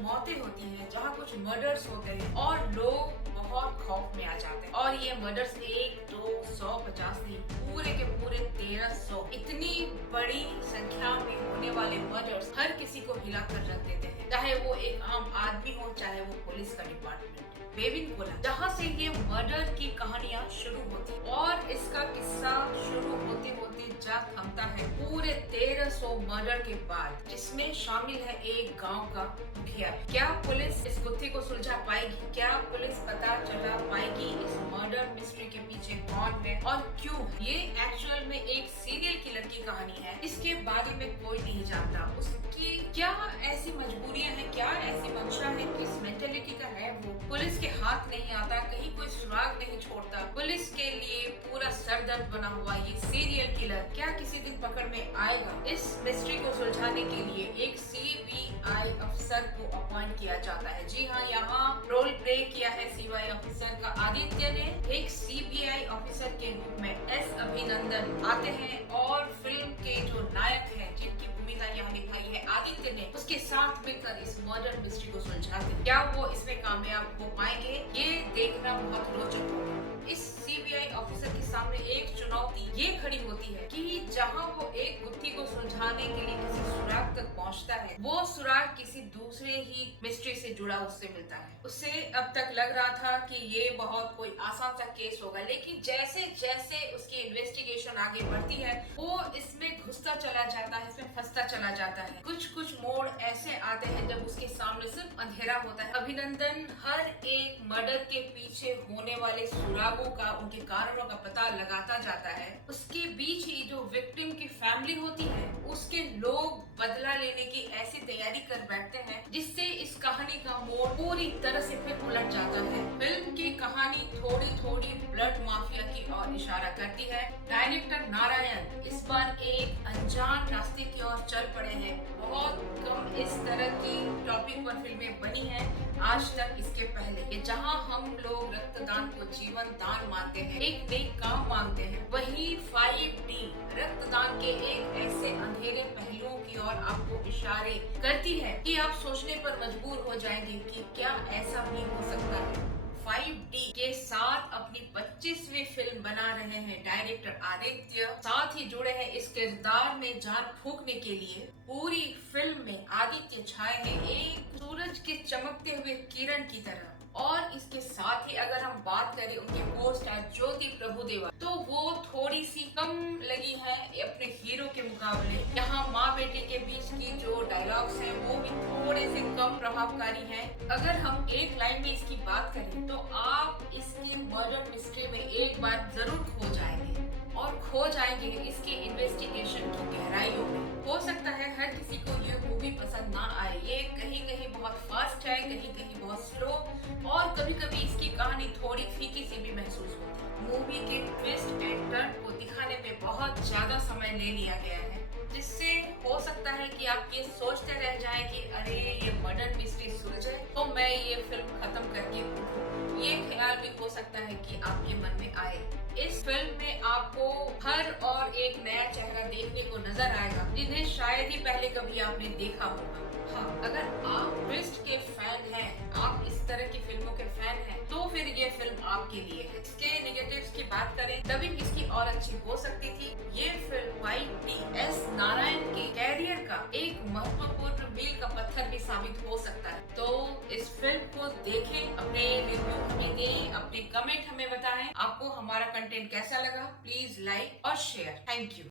मौतें होती हैं, जहाँ कुछ मर्डर्स होते हैं और लोग बहुत खौफ में आ जाते हैं। और ये मर्डर्स 1, 2, 150 नहीं, पूरे के पूरे 1300, इतनी बड़ी संख्या में होने वाले मर्डर्स हर किसी को हिला कर रख देते हैं, चाहे वो एक आम आदमी हो, चाहे वो पुलिस का डिपार्टमेंट। बेबिन कोला, जहाँ से ये मर्डर की कहानियाँ शुरू होती और इसका किस्सा शुरू होते होते जा थमता है पूरे 1300 मर्डर के बाद, जिसमें शामिल है एक गांव का मुखिया। क्या पुलिस इस गुत्थी को सुलझा पाएगी? क्या पुलिस पता चला पाएगी इस मर्डर मिस्ट्री के पीछे कौन है और क्यों? ये एक्चुअल में एक सीरियल किलर की कहानी है। इसके बारे में कोई नहीं जानता। उसकी क्या ऐसी मजबूरियां हैं, क्या ऐसी मंशा है, किस मेंटेलिटी का है वो। पुलिस के हाथ नहीं आता, कहीं कोई सुराग नहीं छोड़ता। पुलिस के लिए पूरा सरदर्द बना हुआ ये सीरियल किलर क्या किसी दिन पकड़ में आएगा? इस मिस्ट्री को सुलझाने के लिए एक सीबीआई अफसर को अपॉइंट किया जाता है। जी हाँ, यहाँ रोल प्ले किया है सीबीआई ऑफिसर का आदित्य ने। एक सीबीआई ऑफिसर के रूप में एस अभिनंदन आते हैं और फिल्म के जो नायक हैं, जिनकी भूमिका यहाँ निभाई है आदित्य ने, उसके साथ मिलकर इस मर्डर मिस्ट्री को सुलझाते हैं। क्या वो इसमें कामयाब हो पाएंगे? ये देखना बहुत रोचक होगा। इस सीबीआई ऑफिसर के सामने एक चुनौती ये खड़ी होती है कि जहां वो एक गुत्थी को सुलझाने के लिए किसी सुराग तक पहुंचता है, वो सुराग किसी दूसरे ही मिस्ट्री से जुड़ा उससे मिलता है। उसे अब तक लग रहा था कि ये बहुत कोई आसान सा केस होगा, लेकिन जैसे जैसे उसकी इन्वेस्टिगेशन आगे बढ़ती है, वो इसमें घुसता चला जाता है, इसमें फंसता चला जाता है। कुछ कुछ मोड़ ऐसे आते हैं जब उसके सामने सिर्फ अंधेरा होता है। अभिनंदन हर एक मर्डर के पीछे होने वाले सुरागों का, उनके कारणों का पता लगाता जाता है। उसके बीच ही जो विक्टिम की फैमिली होती है, उसके लोग बदला लेने की ऐसी तैयारी कर बैठते हैं, जिससे इस कहानी का मोड़ पूरी तरह से फिर उलट जाता है। फिल्म की कहानी थोड़ी थोड़ी ब्लड माफिया की ओर इशारा करती है। डायरेक्टर नारायण इस बार एक अनजान रास्ते की ओर चल पड़े हैं। बहुत कम इस तरह की टॉपिक पर फिल्में बनी हैं आज तक इसके पहले, कि जहां हम लोग रक्तदान को जीवन दान मानते हैं, एक नेक काम मांगते हैं, वही 5D रक्तदान के एक ऐसे अंधेरे पहलुओं की ओर आपको इशारे करती है कि आप सोचने पर मजबूर हो जाएंगे कि क्या ऐसा भी हो सकता है। 5D के साथ अपनी 25वीं फिल्म बना रहे हैं डायरेक्टर आदित्य। साथ ही जुड़े हैं इस किरदार में जान फूंकने के लिए। पूरी फिल्म में आदित्य छाए हैं एक सूरज के चमकते हुए किरण की तरह। और इसके साथ ही अगर हम बात करें उनके को स्टार ज्योति प्रभुदेवा, तो वो थोड़ी सी कम लगी है अपने हीरो के मुकाबले। यहाँ माँ बेटे के बीच की जो डायलॉग्स हैं वो भी थोड़े से कम प्रभावकारी हैं। अगर हम एक लाइन में इसकी बात करें तो आप इसकी मर्डर मिस्ट्री में एक बार जरूर खो जाएंगे, और खो जाएंगे इसके इन्वेस्टिगेशन की गहराइयों में। हो सकता है हर किसी को ये मूवी पसंद ना आए। ये कहीं कहीं बहुत फास्ट है, कहीं कहीं बहुत स्लो, और कभी कभी इसकी कहानी थोड़ी फीकी सी भी महसूस होती है। मूवी के ट्विस्ट एंड टर्न को दिखाने में बहुत ज्यादा समय ले लिया गया है, जिससे हो सकता है कि आप ये सोचते रह जाएं कि अरे ये मर्डर मिस्ट्री सुलझे तो मैं ये फिल्म खत्म करके उठूं। ये ख्याल भी हो सकता है कि आपके मन में आए। इस फिल्म में आपको हर और एक नया चेहरा देखने को नजर आएगा, जिन्हें शायद ही पहले कभी आपने देखा होगा। हाँ, अगर आप ट्विस्ट के फैन हैं, आप इस तरह की फिल्मों के फैन हैं, तो फिर ये फिल्म आपके लिए है। इसके नेगेटिव्स की बात करें, डबिंग इसकी और अच्छी हो सकती थी। ये फिल्म YTS नारायण के कैरियर का एक महत्वपूर्ण मील का पत्थर भी साबित हो सकता है। तो इस फिल्म को देखें, अपने रिव्यू हमें दें, अपने कमेंट हमें बताएं। आपको हमारा कंटेंट कैसा लगा? प्लीज लाइक और शेयर। Thank you.